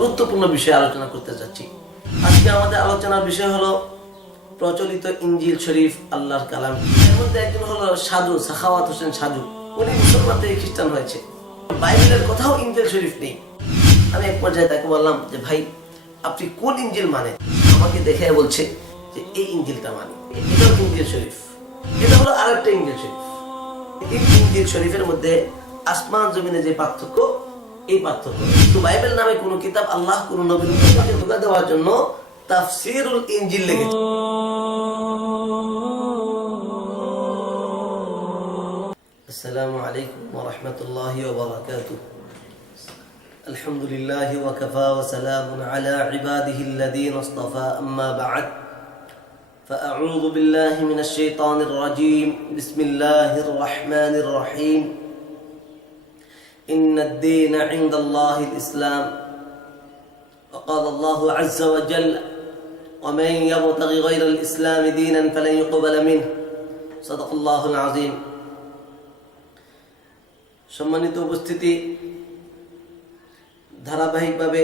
গুরুত্বপূর্ণ বিষয়ে আলোচনা করতে যাচ্ছি। আজকে আমাদের আলোচনার বিষয় হলো প্রচলিত ইনজিল শরীফ আল্লাহর কালাম। এর মধ্যে একজন হলো সাধু সাখাওয়াত হোসেন সাধু। উনি মুসলমান থেকে খ্রিস্টান হয়েছে। বাইবেলের কোথাও ইনজিল শরীফ নেই। আমি এক পর্যায়ে তাকে বললাম যে ভাই, আপনি কোন ইনজিল মানেন? আমাকে দেখে বলছে যে এই ইনজিলটা মানি, এটাও ইনজিল শরীফ, এটা হলো আরেকটা ইনজিল শরীফ। এই ইনজিল শরীফের মধ্যে আসমান জমিনে যে পার্থক্য, এই পার্থক্য। তো বাইবেল নামে কোন কিতাব আল্লাহ কোন নবীর উপরে ধোঁকা দেওয়ার জন্য তাফসীরুল ইনজিল লিখেছে। আসসালামু আলাইকুম ওয়া রাহমাতুল্লাহি ওয়া বারাকাতুহু। আলহামদুলিল্লাহি ওয়া কাফা ওয়া সালামুন আলা ইবাদিহিল্লাযীনা ইসতাফা, আম্মা বা'দ। فأعوذ بالله من الشيطان الرجيم. بسم الله الرحمن الرحيم. إن الدين عند الله الإسلام. وقال الله عز وجل: ومن يبتغي غير الإسلام دينا فلن يقبل منه. صدق الله العظيم. সম্মানিত উপস্থিতি, ধারাবাহিকভাবে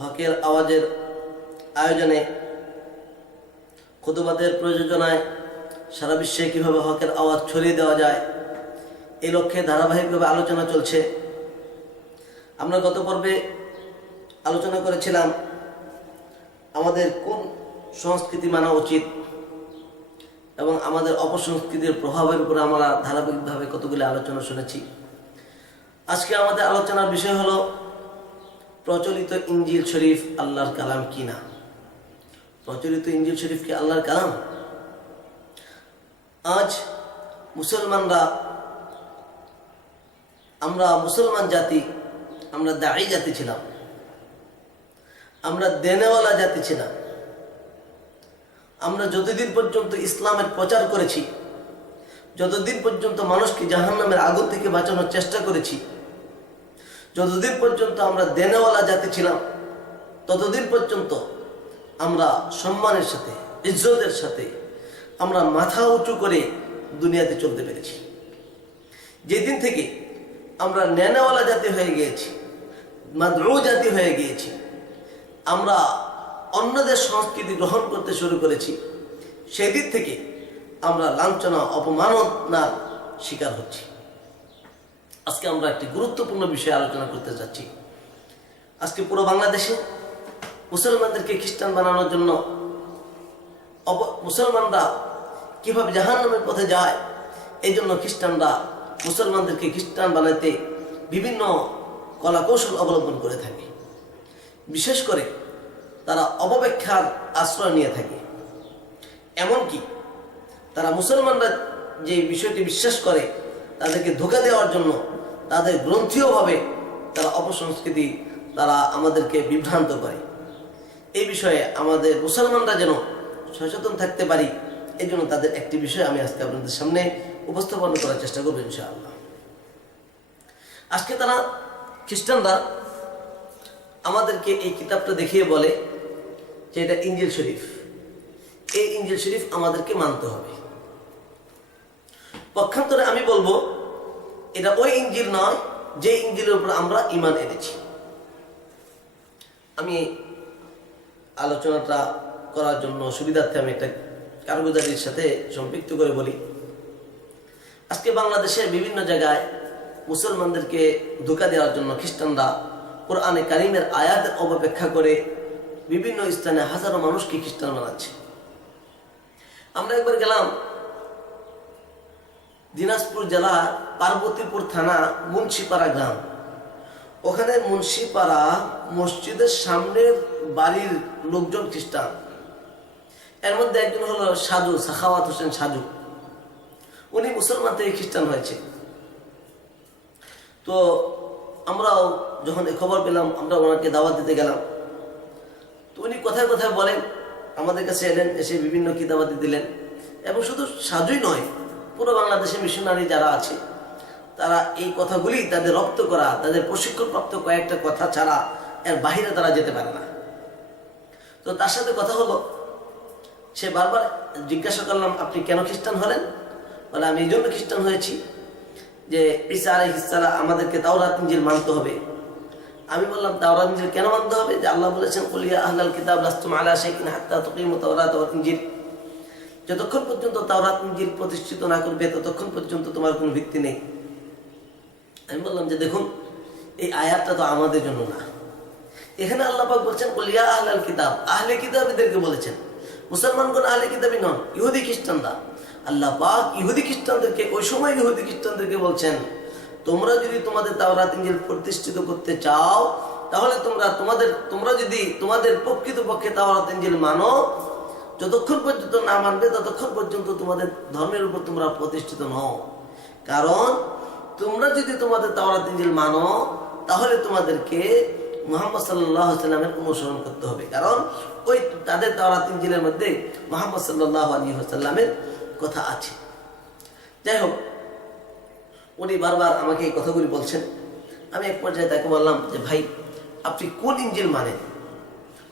হকের আওয়াজের আয়োজনে খুতবাদের প্রযোজনায় সারা বিশ্বে কিভাবে হকের আওয়াজ ছড়িয়ে দেওয়া যায়, এই লক্ষ্যে ধারাবাহিকভাবে আলোচনা চলছে। আমরা গত পর্বে আলোচনা করেছিলাম আমাদের কোন সংস্কৃতি মানা উচিত এবং আমাদের অপসংস্কৃতির প্রভাবের উপরে আমরা ধারাবাহিকভাবে কতগুলি আলোচনা শুনেছি। আজকে আমাদের আলোচনার বিষয় হলো প্রচলিত ইনজিল শরীফ আল্লাহর কালাম কিনা। প্রচলিত ইনজিল শরীফ কি আল্লাহর কালাম? আজ মুসলমানরা, আমরা মুসলমান জাতি, আমরা দায়ী জাতি ছিলাম, আমরা দেনেওয়ালা জাতি ছিলাম। আমরা যতদিন পর্যন্ত ইসলামের প্রচার করেছি, যতদিন পর্যন্ত মানুষকে জাহান্নামের আগুন থেকে বাঁচানোর চেষ্টা করেছি, যতদিন পর্যন্ত আমরা দেনেওয়ালা জাতি ছিলাম, ততদিন পর্যন্ত আমরা সম্মানের সাথে, ইজ্জতের সাথে আমরা মাথা উঁচু করে দুনিয়াতে চলতে পেরেছি। যেদিন থেকে আমরা নেনেওয়ালা জাতি হয়ে গিয়েছি, মাদরু জাতি হয়ে গিয়েছি, আমরা অন্যদের সংস্কৃতি গ্রহণ করতে শুরু করেছি, সেদিন থেকে আমরা লাঞ্ছনা, অপমাননার শিকার হচ্ছি। আজকে আমরা একটি গুরুত্বপূর্ণ বিষয়ে আলোচনা করতে যাচ্ছি। আজকে পুরো বাংলাদেশে মুসলমানদেরকে খ্রিস্টান বানানোর জন্য মুসলমানরা কিভাবে জাহান্নামের পথে যায়, এই জন্য খ্রিস্টানরা মুসলমানদেরকে খ্রিস্টান বানাতে বিভিন্ন কলাকৌশল অবলম্বন করে থাকে। বিশেষ করে তারা অপব্যাখ্যার আশ্রয় নিয়ে থাকে। এমনকি তারা মুসলমানরা যে বিষয়টি বিশ্বাস করে তাদেরকে ধোঁকা দেওয়ার জন্য তাদের গ্রন্থীয়ভাবে তারা অপসংস্কৃতি, তারা আমাদেরকে বিভ্রান্ত করে। এই বিষয়ে আমাদের মুসলমানরা যেন সচেতন থাকতে পারি, এই জন্য তাদের একটি বিষয় আমি আজকে আপনাদের সামনে উপস্থাপন করার চেষ্টা করবো ইনশাআল্লাহ। আজকে তারা, খ্রিস্টানরা আমাদেরকে এই কিতাবটা দেখিয়ে বলে যে এটা ইনজিল শরীফ, এই ইনজিল শরীফ আমাদেরকে মানতে হবে। পক্ষান্তরে আমি বলবো এটা ওই ইনজিল নয় যে ইনজিলের উপর আমরা ঈমান এনেছি। আমি আলোচনাটা করার জন্য সুবিধার্থে আমি একটা কারগুজারির সাথে সম্পৃক্ত করে বলি। আজকে বাংলাদেশের বিভিন্ন জায়গায় মুসলমানদেরকে ধোঁকা দেওয়ার জন্য খ্রিস্টানরা কোরআনে কারিমের আয়াতের অপব্যাখ্যা করে বিভিন্ন স্থানে হাজারো মানুষকে খ্রিস্টান বানাচ্ছে। আমরা একবার গেলাম দিনাজপুর জেলা পার্বতীপুর থানা মুন্সিপাড়া গ্রাম। ওখানে মুন্সিপাড়া মসজিদের সামনের বাড়ির লোকজন খ্রিস্টান। এর মধ্যে একজন হলো সাধু সাখাওয়াত হোসেন সাধু। উনি মুসলমান থেকে খ্রিস্টান হয়েছে। তো আমরাও যখন এই খবর পেলাম, আমরা ওনাকে দাওয়াত দিতে গেলাম। তো উনি কথায় কথায় বলেন, আমাদের কাছে এলেন, এসে বিভিন্ন কি দাওয়াত দিলেন। এবং শুধু সাধুই নয়, পুরো বাংলাদেশে মিশনারি যারা আছে তারা এই কথাগুলি তাদের রপ্ত করা, তাদের প্রশিক্ষণপ্রাপ্ত কয়েকটা কথা ছাড়া এর বাহিরে তারা যেতে পারে না। তো তার সাথে কথা হলো, সে বারবার জিজ্ঞাসা করলাম, আপনি কেন খ্রিস্টান হলেন? বলে, আমি এই জন্য খ্রিস্টান হয়েছি যে ঈসা আলাইহিস সালাম আমাদেরকে তাওরাত ইনজিল মানতে হবে, আমি বললাম তাওরাত ইনজিল কেন মানতে হবে? যে আল্লাহ বলেছেন কুল ইয়া আহলাল কিতাব লাস্তুম আলা শাইইন হাত্তা তুকিমু তাওরাত ওয়াল ইনজিল, যতক্ষণ পর্যন্ত তাওরাত ইনজিল প্রতিষ্ঠিত না করবে ততক্ষণ পর্যন্ত তোমার কোনো ভিত্তি নেই। আমি বললাম যে দেখুন, এই আয়াতটা তো আমাদের জন্য না। এখানে আল্লাহ পাক বলছেন কুল ইয়া আহলাল কিতাব, আহলে কিতাবীদেরকে বলেছেন। মুসলমানগণ আহলে কিতাবী নন, ইহুদি খ্রিস্টানরা। আল্লাহ পাক ইহুদি খ্রিস্টানদেরকে, ওই সময় ইহুদি খ্রিস্টানদেরকে বলছেন তোমরা যদি তোমাদের তাওরাত ইনজিল প্রতিষ্ঠিত করতে চাও তাহলে তোমরা যদি তোমাদের প্রকৃতপক্ষে তাওরাত ইনজিল মানো, যতক্ষণ পর্যন্ত না মানবে ততক্ষণ পর্যন্ত তোমাদের ধর্মের উপর তোমরা প্রতিষ্ঠিত নও। কারণ তোমরা যদি তোমাদের তাওরাত ইনজিল মানো তাহলে তোমাদেরকে মুহাম্মদ সাল্লাল্লাহু আলাইহি ওয়াসাল্লামের অনুসরণ করতে হবে। কারণ ওই তাদের তাওরাত ইনজিলের মধ্যে মুহাম্মদ সাল্লাল্লাহু আলাইহি ওয়াসাল্লামের কথা আছে। যাই হোক, উনি বারবার আমাকে এই কথাগুলি বলছেন। আমি এক পর্যায়ে তাকে বললাম যে ভাই আপনি কোন ইনজিল মানেন?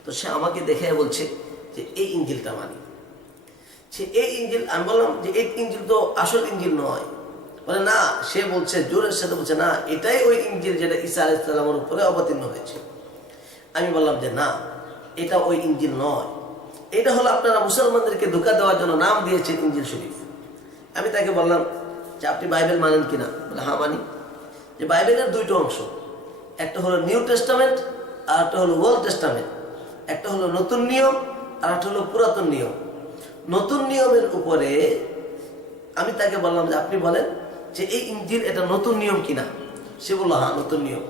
তো সে আমাকে দেখে বলছে যে এই ইনজিলটা মানি। সে এই ইনজিল, আমি বললাম যে এই ইনজিল তো আসল ইনজিল নয়। বলে না, সে বলছে জোরের সাথে বলছে না এটাই ওই ইনজিল যেটা ঈসা আলাইহিস সালামের উপরে অবতীর্ণ হয়েছে। আমি বললাম যে না, এটা ওই ইনজিল নয়, এটা হলো আপনারা মুসলমানদেরকে ধোঁকা দেওয়ার জন্য নাম দিয়েছেন ইনজিল শরীফ। আমি তাকে বললাম যে আপনি বাইবেল মানেন কিনা? বলে হ্যাঁ মানি। যে বাইবেলের দুইটা অংশ, একটা হলো নিউ টেস্টামেন্ট আর একটা হলো ওল্ড টেস্টামেন্ট। একটা হলো নতুন নিয়ম আর একটা হলো পুরাতন নিয়ম। নতুন নিয়মের উপরে আমি তাকে বললাম যে আপনি বলেন যে এই ইনজিল এটা নতুন নিয়ম কিনা? সে বললো হ্যাঁ নতুন নিয়ম।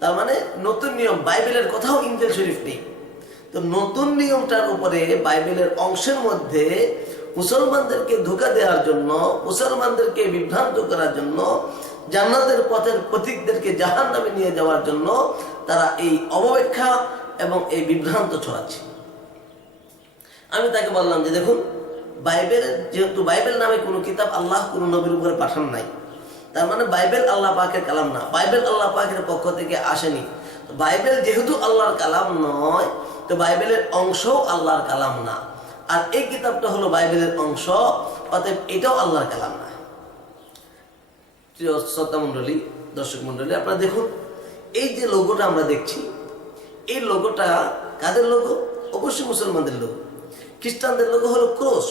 তার মানে নতুন নিয়ম, বাইবেলের কোথাও ইনজিল শরীফ নেই। তো নতুন নিয়মটার উপরে বাইবেলের অংশের মধ্যে মুসলমানদেরকে ধোঁকা দেওয়ার জন্য, মুসলমানদেরকে বিভ্রান্ত করার জন্য, জান্নাতের পথের প্রতীকদেরকে জাহান্নামে নিয়ে যাওয়ার জন্য তারা এই অবব্যাখ্যা এবং এই বিভ্রান্ত ছড়াচ্ছে। আমি তাকে বললাম যে দেখুন, বাইবেলের যেহেতু বাইবেল নামে কোনো কিতাব আল্লাহ কোনো নবীর উপরে পাঠান নাই, তার মানে বাইবেল আল্লাহ পাকের কালাম না, বাইবেল আল্লাহ পাকের পক্ষ থেকে আসেনি। তো বাইবেল যেহেতু আল্লাহর কালাম নয়, তো বাইবেলের অংশও আল্লাহর কালাম না। আর এই কিতাবটা হলো বাইবেলের অংশ, অতএব এটাও আল্লাহর কালাম না। প্রিয় শ্রোতা মণ্ডলী, দর্শক মণ্ডলী, আপনারা দেখুন এই যে লোগোটা আমরা দেখছি, এই লোগোটা কাদের লোগো? অবশ্যই মুসলমানদের লোগো। খ্রিস্টানদের লোগো হলো ক্রস।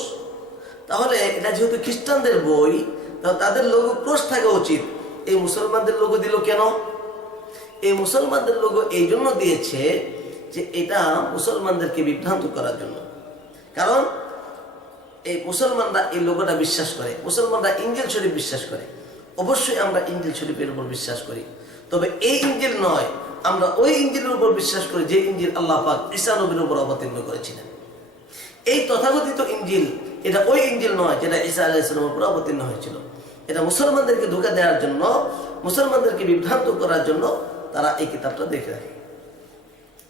তাহলে এটা যেহেতু খ্রিস্টানদের বই, তাহলে তাদের লোগো ক্রস থাকা উচিত। এই মুসলমানদের লোগো দিল কেন? এই মুসলমানদের লোগো এই জন্য দিয়েছে যে এটা মুসলমানদেরকে বিভ্রান্ত করার জন্য। কারণ এই মুসলমানরা এই লোগোটা বিশ্বাস করে, মুসলমানরা ইনজিল শরীফ বিশ্বাস করে। অবশ্যই আমরা ইনজিল শরীফের উপর বিশ্বাস করি, তবে এই ইনজিল নয়, আমরা ওই ইনজিলের উপর বিশ্বাস করি যে ইনজিল আল্লাহ পাক ঈসা নবীর উপর অবতীর্ণ করেছিলেন। এই তথাকথিত ইনজিল এটা ওই ইনজিল নয় যেটা ঈসা আলাইহিস সালামের উপর অবতীর্ণ হয়েছিল। এটা মুসলমানদেরকে ধোঁকা দেওয়ার জন্য, মুসলমানদেরকে বিভ্রান্ত করার জন্য তারা এই কিতাবটা দেখে রাখে।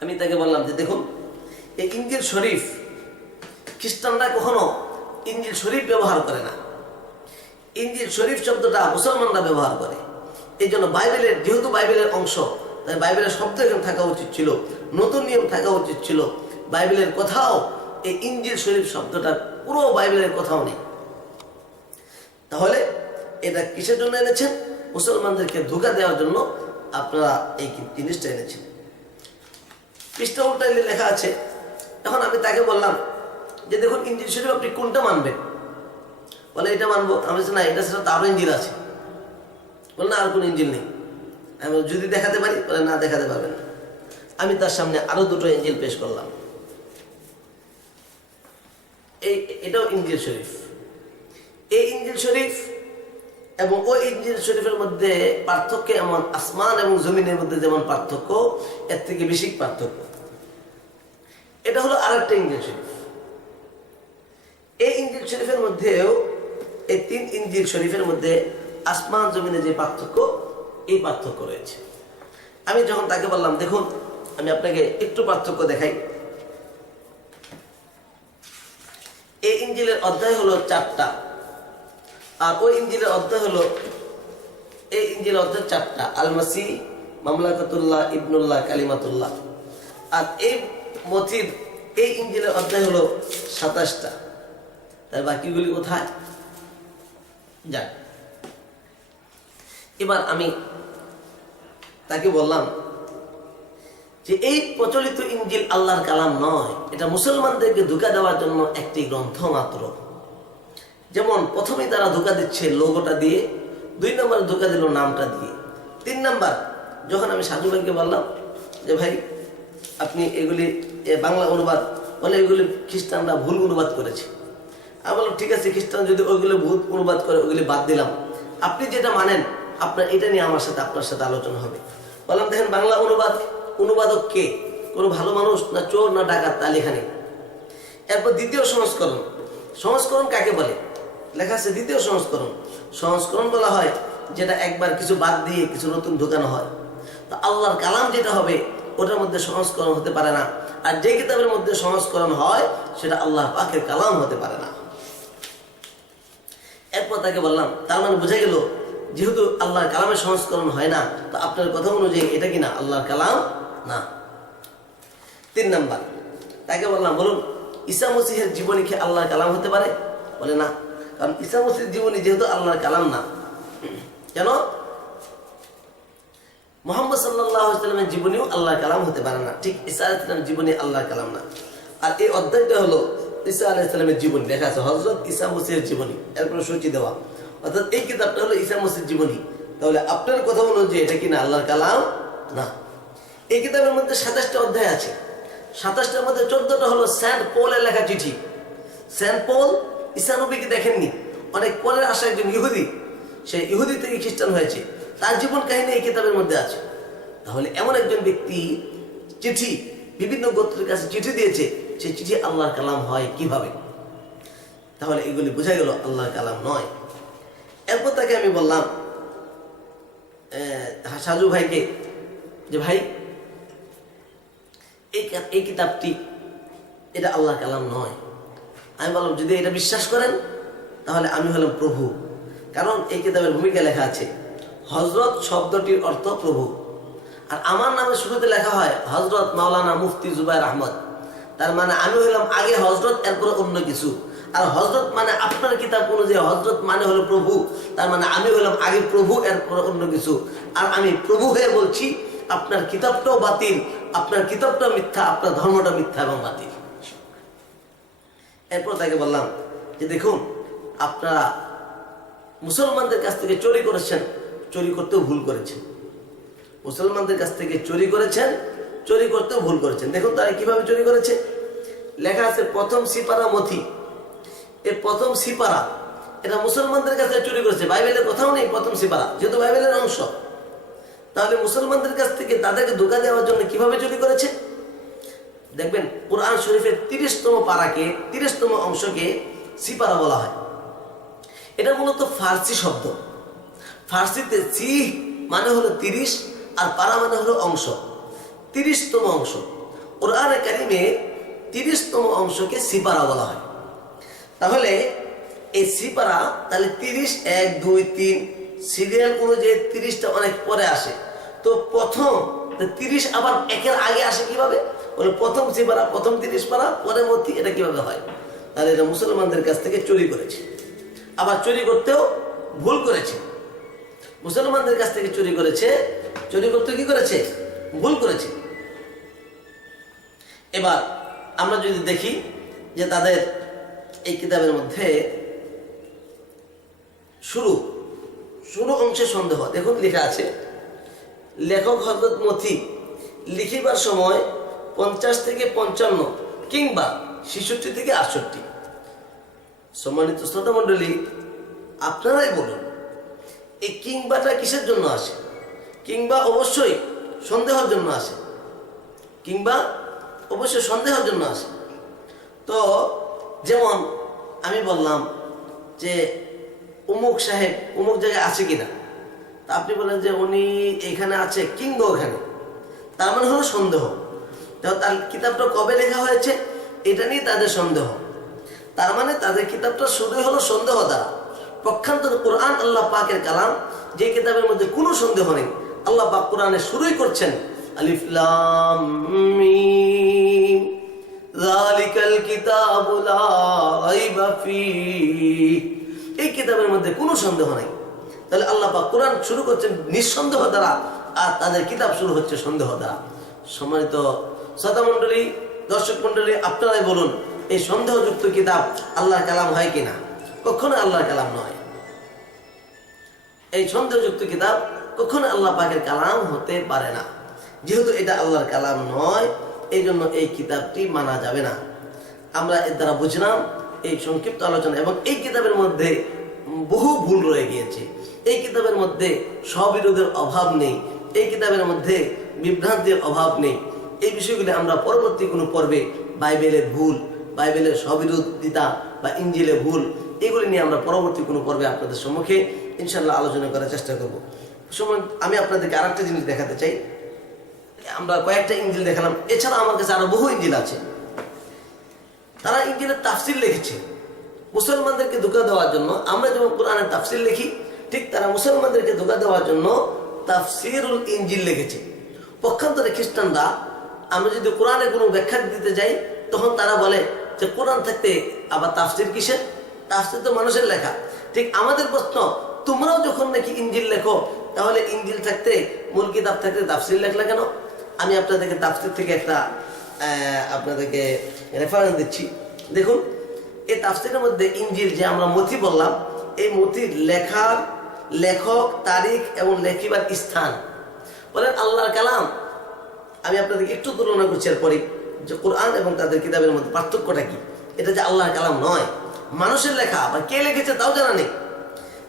আমি তাকে বললাম যে দেখুন, এই ইনজিল শরীফ, খ্রিস্টানরা কখনো ইনজিল শরীফ ব্যবহার করে না। ইনজিল শরীফ শব্দটা মুসলমানরা ব্যবহার করে। এই জন্য বাইবেলের, যেহেতু বাইবেলের অংশ, তাই বাইবেলের শব্দ এখানে থাকা উচিত ছিল, নতুন নিয়ম থাকা উচিত ছিল। বাইবেলের কোথাও এই ইনজিল শরীফ শব্দটা পুরো বাইবেলের কোথাও নেই। তাহলে এটা কিসের জন্য এনেছেন? মুসলমানদেরকে ধোঁকা দেওয়ার জন্য আপনারা এই জিনিসটা এনেছেন। পৃষ্ঠা উল্টাইলে লেখা আছে। এখন আমি তাকে বললাম যে দেখুন, ইনজিল শরীফ আপনি কোনটা মানবেন? বলে এটা মানবো। আমি বলছি না, এটা সেটা তো আরো ইনজিল আছে। বলে না, আর কোনো ইনজিল নেই। আমি যদি দেখাতে পারি? বলে না, দেখাতে পারবেন না। আমি তার সামনে আরো দুটো ইনজিল পেশ করলাম। এটাও ইনজিল শরীফ। এই ইনজিল শরীফ এবং ওই ইনজিল শরীফের মধ্যে পার্থক্য এমন, আসমান এবং জমিনের মধ্যে যেমন পার্থক্য, এর থেকে বেশি পার্থক্য। এটা হলো আরেকটা ইনজিল শরীফ। এই ইনজিল শরীফের মধ্যেও, এই তিন ইনজিল শরীফের মধ্যে আসমান জমিনে যে পার্থক্য, এই পার্থক্য রয়েছে। আমি যখন তাকে বললাম দেখুন, আমি আপনাকে একটু পার্থক্য দেখাই। এই ইনজিলের অধ্যায় হলো 4টা, আর ওই ইনজিলের অধ্যায় হলো, এই ইনজিলের অধ্যায় 4টা, আল মাসি, মামলাকাতুল্লাহ, ইবনুল্লাহ, কালিমাতুল্লাহ। আর এই মথির, এই ইনজিলের অধ্যায় হলো 27টা। তার বাকিগুলি কোথায়? যাক, এবার আমি তাকে বললাম যে এই প্রচলিত ইনজিল আল্লাহর কালাম নয়, এটা মুসলমানদেরকে ধোঁকা দেওয়ার জন্য একটি গ্রন্থ মাত্র। যেমন প্রথমেই তারা ধোঁকা দিচ্ছে লোগোটা দিয়ে, 2 নম্বর ধোঁকা দিল নামটা দিয়ে, 3 নম্বর যখন আমি সাজু ভাইকে বললাম যে ভাই আপনি এগুলি বাংলা অনুবাদ, বলে এগুলি খ্রিস্টানরা ভুল অনুবাদ করেছে। আমি বললাম ঠিক আছে, খ্রিস্টান যদি ওইগুলো ভুল অনুবাদ করে ওইগুলি বাদ দিলাম, আপনি যেটা মানেন আপনার এটা নিয়ে আমার সাথে আপনার সাথে আলোচনা হবে। বললাম দেখেন বাংলা অনুবাদক কে? কোনো ভালো মানুষ না চোর না ডাকাত? তা লেখা নেই। এরপর দ্বিতীয় সংস্করণ কাকে বলে? লেখা আছে দ্বিতীয় সংস্করণ বলা হয় যেটা একবার কিছু বাদ দিয়ে কিছু নতুন ঢোকানো হয়। তো আল্লাহর কালাম যেটা হবে ওটার মধ্যে সংস্করণ হতে পারে না, আর যে কিতাবের মধ্যে সংস্করণ হয় সেটা আল্লাহ পাকের কালাম হতে পারে না। এরপর তাকে বললাম তার মানে বোঝা গেল যেহেতু আল্লাহর কালামের সংস্করণ হয় না, তো আপনার কথা অনুযায়ী এটা কিনা আল্লাহর কালাম না। 3 নম্বর তাকে বললাম বলুন ঈসা মসীহের জীবনী কি আল্লাহর কালাম হতে পারে? বলে না, কারণ ঈসা মসীহের জীবনী যেহেতু আল্লাহর কালাম না। কেন? মুহাম্মদ সাল্লাল্লাহু আলাইহি ওয়াসাল্লামের জীবনীও আল্লাহর কালাম হতে পারে না, ঠিক ঈসা আলাইহিস সালামের জীবনী আল্লাহর কালাম না। আর এই অধ্যায়টা হলো ঈসা আলাইহিস সালামের জীবনী, লেখা আছে হযরত ঈসা মসীহের জীবনী, এরপর সূচি দেওয়া, অর্থাৎ এই কিতাবটা হলো ঈসা মসীহের জীবনী। তাহলে আপনার কথা অনুযায়ী এটা কিনা আল্লাহর কালাম না। এই কিতাবের মধ্যে 27টা অধ্যায় আছে, 27টার মধ্যে 14টা হলো সেন্ট পলের লেখা চিঠি। সেন্ট পল ঈসা নবীকে দেখেননি, অনেক পরের আসা একজন ইহুদি, সে ইহুদি থেকে খ্রিস্টান হয়েছে, তার জীবন কাহিনী এই কিতাবের মধ্যে আছে। তাহলে এমন একজন ব্যক্তি চিঠি বিভিন্ন গোত্রের কাছে চিঠি দিয়েছে, সেই চিঠি আল্লাহর কালাম হয় কিভাবে? তাহলে এগুলি বোঝা গেল আল্লাহর কালাম নয়। এরপর তাকে আমি বললাম সাজু ভাইকে যে ভাই এই কিতাবটি এটা আল্লাহর কালাম নয়। আমি বললাম যদি এটা বিশ্বাস করেন তাহলে আমি হলাম প্রভু, কারণ এই কিতাবের ভূমিকা লেখা আছে হযরত শব্দটির অর্থ প্রভু, আর আমার নামে শুরুতে লেখা হয় হযরত মাওলানা মুফতি জুবায়ের আহমদ, তার মানে আমি হলাম আগে হযরত এরপরে অন্য কিছু। আর হযরত মানে আপনার কিতাব অনুযায়ী হযরত মানে হলো প্রভু, তার মানে আমি হলাম আগে প্রভু এরপরে অন্য কিছু। আর আমি প্রভু হয়ে বলছি আপনার কিতাবটাও বাতিল, আপনার কিতাবটা মিথ্যা, আপনার ধর্মটা মিথ্যা এবং বাতিল। এরপর তাকে বললাম যে দেখুন আপনারা মুসলমানদের কাছ থেকে চুরি করেছেন, চুরি করতেও ভুল করেছেন। মুসলমানদের কাছ থেকে চুরি করেছেন, চুরি করতেও ভুল করেছেন। দেখুন তারা কিভাবে চুরি করেছে। লেখা আছে প্রথম সিপারা মথি, এই প্রথম সিপারা এটা মুসলমানদের কাছে চুরি করেছে। বাইবেলের কোথাও নেই প্রথম সিপারা, যেহেতু বাইবেলের অংশ। তাহলে মুসলমানদের কাছ থেকে তাদেরকে ধোঁকা দেওয়ার জন্য কিভাবে চুরি করেছে? দেখবেন কুরআন শরীফের 30তম পারাকে, 30তম অংশকে সিপারা বলা হয়। এটা মূলত ফার্সি শব্দ। ফার্সিতে সি মানে হলো 30 আর পারা মানে হলো অংশ, 30তম অংশ। কুরআনে কারিমে 30তম অংশকে সিপারা বলা হয়। তাহলে এই সিপারা তাহলে 30, 1, 2, 3 সিরিয়াল অনুযায়ী 30টা অনেক পরে আসে। তো প্রথম 30 আবার একের আগে আসে কিভাবে? বলে প্রথম সিপারা, প্রথম 30 পারা, পরে মতি, এটা কিভাবে হয়? তাহলে এটা মুসলমানদের কাছ থেকে চুরি করেছে, আবার চুরি করতেও ভুল করেছে। মুসলমানদের কাছ থেকে চুরি করেছে, চুরি করতে কি করেছে? ভুল করেছে। এবার আমরা যদি দেখি যে তাদের এই কিতাবের মধ্যে শুরু অংশে সন্দেহ, দেখুন লেখা আছে লেখক হযরত মথি লিখিবার সময় 50 থেকে 55 কিংবা 66 থেকে 68। সম্মানিত শ্রোতা মণ্ডলী, আপনারাই বলুন এই কিংবাটা কিসের জন্য আসে? কিংবা অবশ্যই সন্দেহের জন্য আসে, কিংবা অবশ্যই সন্দেহের জন্য আসে। তো যেমন আমি বললাম যে অমুক সাহেব অমুক জায়গায় আছে কিনা, তা আপনি বলেন যে উনি এখানে আছে কিংবা ওখানে, তার মানে হলো সন্দেহ। তার কিতাবটা কবে লেখা হয়েছে এটা নিয়ে তাদের সন্দেহ, তার মানে তাদের কিতাবটা শুরুই হলো সন্দেহ দ্বারা। পক্ষান্তর কোরআন আল্লাহ পাকের কালাম, যে কিতাবের মধ্যে কোনো সন্দেহ নেই। আল্লাহ পাক কোরআনে শুরুই করছেন আলিফ লাম মিম যালিকাল কিতাবু লা রাইবা ফীহি, এই কিতাবের মধ্যে কোনো সন্দেহ নাই। তাহলে আল্লাহ পাক কোরআন শুরু করছেন নিঃসন্দেহ দ্বারা, আর তাদের কিতাব শুরু হচ্ছে সন্দেহ দ্বারা। সম্মানিত শ্রোতা মণ্ডলী, দর্শক মণ্ডলী, আপনারাই বলুন, এই সন্দেহযুক্ত কিতাব আল্লাহর কালাম হয় কিনা? কখনো আল্লাহর কালাম নয়। এই সন্দেহযুক্ত কিতাব কখনো আল্লাহ পাকের কালাম হতে পারে না। যেহেতু এটা আল্লাহর কালাম নয়, এই জন্য এই কিতাবটি মানা যাবে না। আমরা এর দ্বারা বুঝলাম এই সংক্ষিপ্ত আলোচনা। এবং এই কিতাবের মধ্যে বহু ভুল রয়ে গিয়েছে। এই কিতাবের মধ্যে স্ববিরোধের অভাব নেই, এই কিতাবের মধ্যে বিভ্রান্তির অভাব নেই। এই বিষয়গুলি আমরা পরবর্তী কোনো পর্বে বাইবেলের ভুল, বাইবেলের স্ববিরোধিতা বা ইঞ্জিলের ভুল, এগুলি নিয়ে আমরা পরবর্তী কোনো পর্বে আপনাদের সম্মুখে ইনশাল্লাহ আলোচনা করার চেষ্টা করব। আমি আপনাদেরকে আরেকটা জিনিস দেখাতে চাই। আমরা কয়েকটা ইঞ্জিল দেখালাম, এছাড়া আমার কাছে আরো বহু ইঞ্জিল আছে। তারা ইঞ্জিলের তাফসির লিখেছে মুসলমানদেরকে ধোঁকা দেওয়ার জন্য। আমরা যেমন কোরআনের তাফসির লিখি, ঠিক তারা মুসলমানদেরকে ধোঁকা দেওয়ার জন্য তাফসিরুল ইঞ্জিল লিখেছে। পক্ষান্তরে খ্রিস্টানরা, আমরা যদি কোরআনে কোনো ব্যাখ্যা দিতে যাই, তখন তারা বলে যে কোরআন থাকতে আবার তাফসির কিসের? তাফসির তো মানুষের লেখা। ঠিক আমাদের প্রশ্ন, তোমরাও যখন নাকি ইঞ্জিল লেখো, তাহলে ইঞ্জিল থাকতে, মূল কিতাব থাকতে তাফসির লেখলা কেন? আমি আপনাদেরকে তাফসির থেকে একটা আপনাদেরকে রেফারেন্স দিচ্ছি। দেখুন, এই তাফসিরের মধ্যে ইঞ্জিল যে আমরা মথি বললাম, এই মথির লেখার লেখক, তারিখ এবং লেখিবার স্থান বলেন আল্লাহর কালাম। আমি আপনাদেরকে একটু তুলনা করছি এরপরে যে কোরআন এবং তাদের কিতাবের মধ্যে পার্থক্যটা কি। এটা যে আল্লাহর কালাম নয়, মানুষের লেখা, বা কে লিখেছে তাও জানা নেই।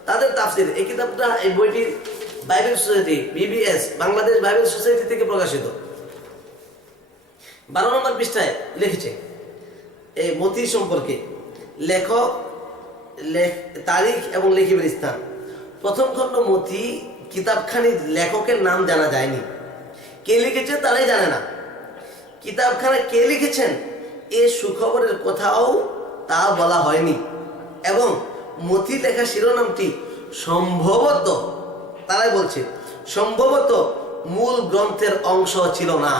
তাদের তাফসির, এই কিতাবটা, এই বইটি Bible society, BBS, Bangladesh Bible society থেকে প্রকাশিত। 12 নম্বর পৃষ্ঠায় লিখেছে এই মতি সম্পর্কে, লেখক, তারিখ এবং লেখিবার স্থান। প্রথম খণ্ড মতি কিতাবখানির লেখকের নাম জানা যায়নি, কে লিখেছে তারাই জানে না। কিতাবখানা কে লিখেছেন এ সুখবরের কোথাও তা বলা হয়নি। এবং মতি লেখা শিরোনামটি সম্ভবত, তারাই বলছে সম্ভবত মূল গ্রন্থের অংশ ছিল না,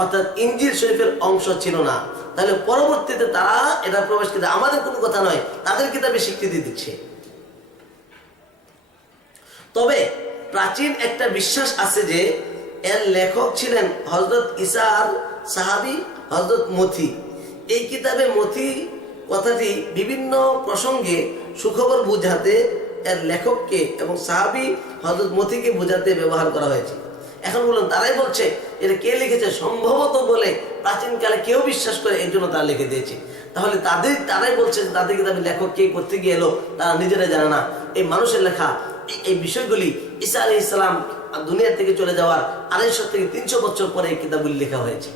অর্থাৎ ইঞ্জিল শরীফের অংশ ছিল না। তাহলে পরবর্তীতে তারা এটা প্রবেশ করে, আমাদের কোনো কথা নয়, তাদের কিতাবে স্বীকৃতি দিচ্ছে। তবে প্রাচীন একটা বিশ্বাস আছে যে এর লেখক ছিলেন হযরত ঈসার সাহাবী হযরত মথি। এই কিতাবে মথি কথাটি বিভিন্ন প্রসঙ্গে সুখবর বুঝাতে এর লেখককে এবং সাহাবী হযরত মথিকে বোঝাতে ব্যবহার করা হয়েছে। এখন বলুন, তারাই বলছে এটা কে লিখেছে সম্ভবত বলে, প্রাচীনকালে কেউ বিশ্বাস করে, এই জন্য তারা লিখে দিয়েছে। তাহলে তারাই বলছে তাদের কিতাবের লেখক কে করতে গিয়ে এলো, তারা নিজেরা জানে না। এই মানুষের লেখা এই বিষয়গুলি ঈসা আলাইহিস সালাম দুনিয়া থেকে চলে যাওয়ার 250 থেকে 300 বছর পরে এই কিতাবগুলি লেখা হয়েছে।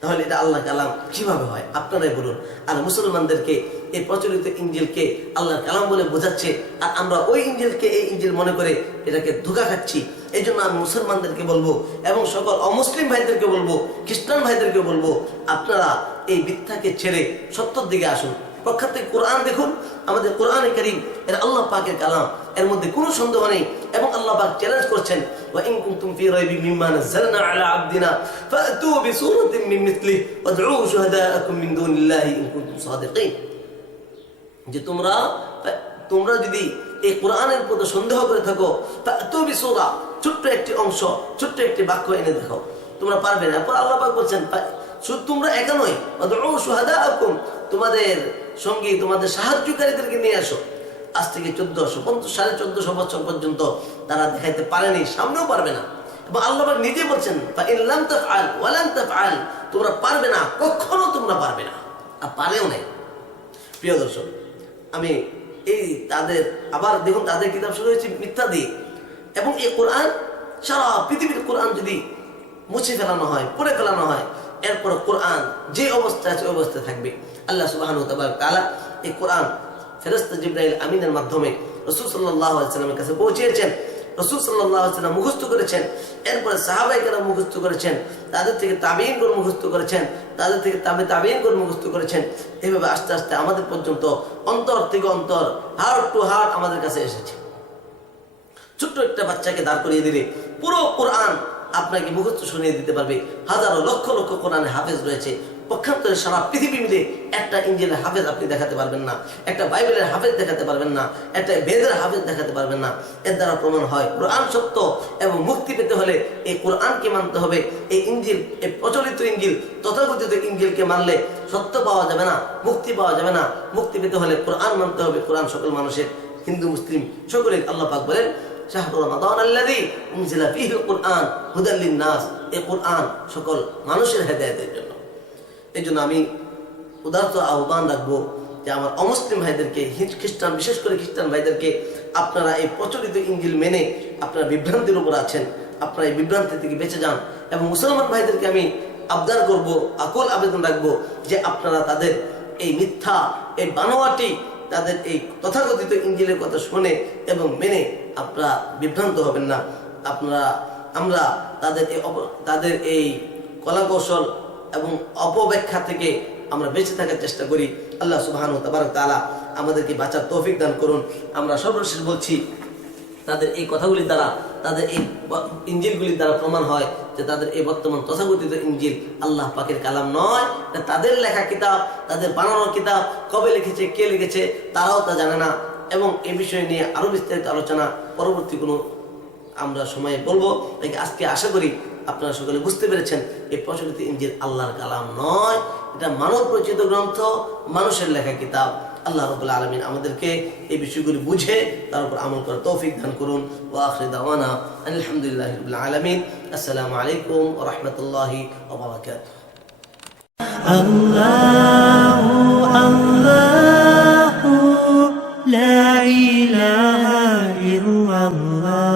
তাহলে এটা আল্লাহ কালাম কিভাবে হয় আপনারাই বলুন। আর মুসলমানদেরকে এই প্রচলিত ইঞ্জিলকে আল্লাহর কালাম বলে বোঝাচ্ছে, আর আমরা ওই ইঞ্জিলকে এই ইঞ্জিল মনে করে এটাকে ধোঁকা খাচ্ছি। এই জন্য আমি মুসলমানদেরকে বলবো এবং সকল অমুসলিম ভাইদেরকে বলবো, খ্রিস্টান ভাইদেরকে বলবো, আপনারা এই মিথ্যাকে ছেড়ে সত্যের দিকে আসুন। প্রখ্যাত কোরআন দেখুন, আমাদের কোরআনে কারীম এর আল্লাহ পাকের কালাম, এর মধ্যে কোনো সন্দেহ নেই। এবং আল্লাহ পাক চ্যালেঞ্জ করছেন, ওয়া ইন কুনতুম ফি রাইবিন মিম্মা নাযালনা আলা আবদিনা ফাতু বিসূরাতিন মিন মিসলিহি ওয়াদউ শুহাদাআকুম মিন দুনিল্লাহি ইন কুনতুম সাদিকিন। যে তোমরা যদি এই কোরআনের প্রতি সন্দেহ করে থাকো, ফাতু বিসূরা, ছোট্ট একটি অংশ, ছোট্ট একটি বাক্য এনে দেখাও, তোমরা পারবে না। পর আল্লাহ পাক বলছেন, শুধু তোমরা একা নয়, ওয়াদউ শুহাদাআকুম, তোমাদের সঙ্গী, তোমাদের সাহায্যকারীদেরকে নিয়ে আসো। আজ থেকে 1400 বছর পর্যন্ত তারা দেখাইতে পারেনি, সামনেও পারবে না। এবং আল্লাহ পাক নিজে বলছেন, ফাইন লাম তাফআল ওয়া লান তাফআল, তোমরা পারবে না, কখনো তোমরা পারবে না, আর পারেও নাই। প্রিয় দর্শক, আমি এই তাদের আবার দেখুন, তাদের কিতাব শুরু হয়েছে মিথ্যা দিয়ে। এবং এই কোরআন, সারা পৃথিবীর কোরআন যদি মুছে ফেলানো হয়, পড়ে ফেলানো হয়, এরপর কোরআন যে অবস্থায় আছে ওই অবস্থায় থাকবে। আল্লাহ সুবহানাহু ওয়া তাআলা এই কোরআন ফেরেশতা জিবরাইল আমিনের মাধ্যমে রাসূল সাল্লাল্লাহু আলাইহি ওয়াসাল্লামের কাছে পৌঁছেছেন। রাসূল সাল্লাল্লাহু আলাইহি ওয়াসাল্লাম মুখস্থ করেছেন, এরপরে সাহাবায়ে কেরাম মুখস্থ করেছেন, তাদের থেকে তাবেঈনগণ মুখস্থ করেছেন, তাদের থেকে তাবেঈনগণ মুখস্থ করেছেন। এইভাবে আস্তে আস্তে আমাদের পর্যন্ত, অন্তর থেকে অন্তর, হার্ট টু হার্ট আমাদের কাছে এসেছে। ছোট্ট একটা বাচ্চাকে দাঁড় করিয়ে দিলে পুরো কোরআন আপনাকে মুখস্থ শুনিয়ে দিতে পারবে। হাজারো লক্ষ লক্ষ কোরআনে হাফেজ রয়েছে, পক্ষান্তরে সারা পৃথিবী মিলে একটা ইঞ্জিলের হাফেজ আপনি দেখাতে পারবেন না, একটা বাইবেলের হাফেজ দেখাতে পারবেন না, একটা বেদের হাফেজ দেখাতে পারবেন না। এর দ্বারা প্রমাণ হয় কোরআন সত্য এবং মুক্তি পেতে হলে এই কোরআনকে মানতে হবে। এই ইঞ্জিল, এই প্রচলিত ইঞ্জিল, তথাকথিত ইঞ্জিলকে মানলে সত্য পাওয়া যাবে না, মুক্তি পাওয়া যাবে না। মুক্তি পেতে হলে কোরআন মানতে হবে। কোরআন সকল মানুষের, হিন্দু মুসলিম সকলে। আল্লাহ পাক বলেন শাহরু রমাদান আল্লাযী উনজিলা ফীহিল কুরআন হুদাল লিন-নাস। এই কোরআন সকল মানুষের হেদায়েতের জন্য। এই জন্য আমি উদারত আহ্বান রাখবো যে আমার অমুসলিম ভাইদেরকে, খ্রিস্টান, বিশেষ করে খ্রিস্টান ভাইদেরকে, আপনারা এই প্রচলিত ইঞ্জিল মেনে আপনারা বিভ্রান্তির উপর আছেন, আপনারা এই বিভ্রান্তি থেকে বেঁচে যান। এবং মুসলমান ভাইদেরকে আমি আবদার করব, আকুল আবেদন রাখবো যে আপনারা তাদের এই মিথ্যা, এই বানোয়াটি, তাদের এই তথাকথিত ইঞ্জিলের কথা শুনে এবং মেনে আপনারা বিভ্রান্ত হবেন না। আমরা তাদের এই কলাকৌশল এবং অপব্যাখ্যা থেকে আমরা বেঁচে থাকার চেষ্টা করি। আল্লাহ সুবহানাহু ওয়া তাআলা আমাদেরকে বাঁচার তৌফিক দান করুন। আমরা সর্বশেষ বলছি, তাদের এই কথাগুলির দ্বারা, তাদের এই ইঞ্জিলগুলির দ্বারা প্রমাণ হয় যে তাদের এই বর্তমান তথাকথিত ইঞ্জিল আল্লাহ পাকের কালাম নয়, তাদের লেখা কিতাব, তাদের বানানোর কিতাব। কবে লিখেছে, কে লিখেছে, তারাও তা জানে না। এবং এই বিষয় নিয়ে আরো বিস্তারিত আলোচনা পরবর্তী কোনো আমরা সময়ে বলবো। তাই আজকে আশা করি আপনারা সকলে বুঝতে পেরেছেন এই প্রচলিত ইঞ্জিল আল্লাহর কালাম নয়, এটা মানব রচিত গ্রন্থ, মানুষের লেখা কিতাব। আল্লাহ রাব্বুল আলামিন আমাদেরকে এই বিষয়গুলি বুঝে তার উপর আমল করার তৌফিক দান করুন। ওয়া আখিরু দাওয়ানা আলহামদুলিল্লাহি রাব্বিল আলামিন। আসসালামু আলাইকুম ওয়া রাহমাতুল্লাহি ওয়া বারাকাতুহু। আল্লাহু আল্লাহু লা ইলাহা ইল্লাল্লাহ।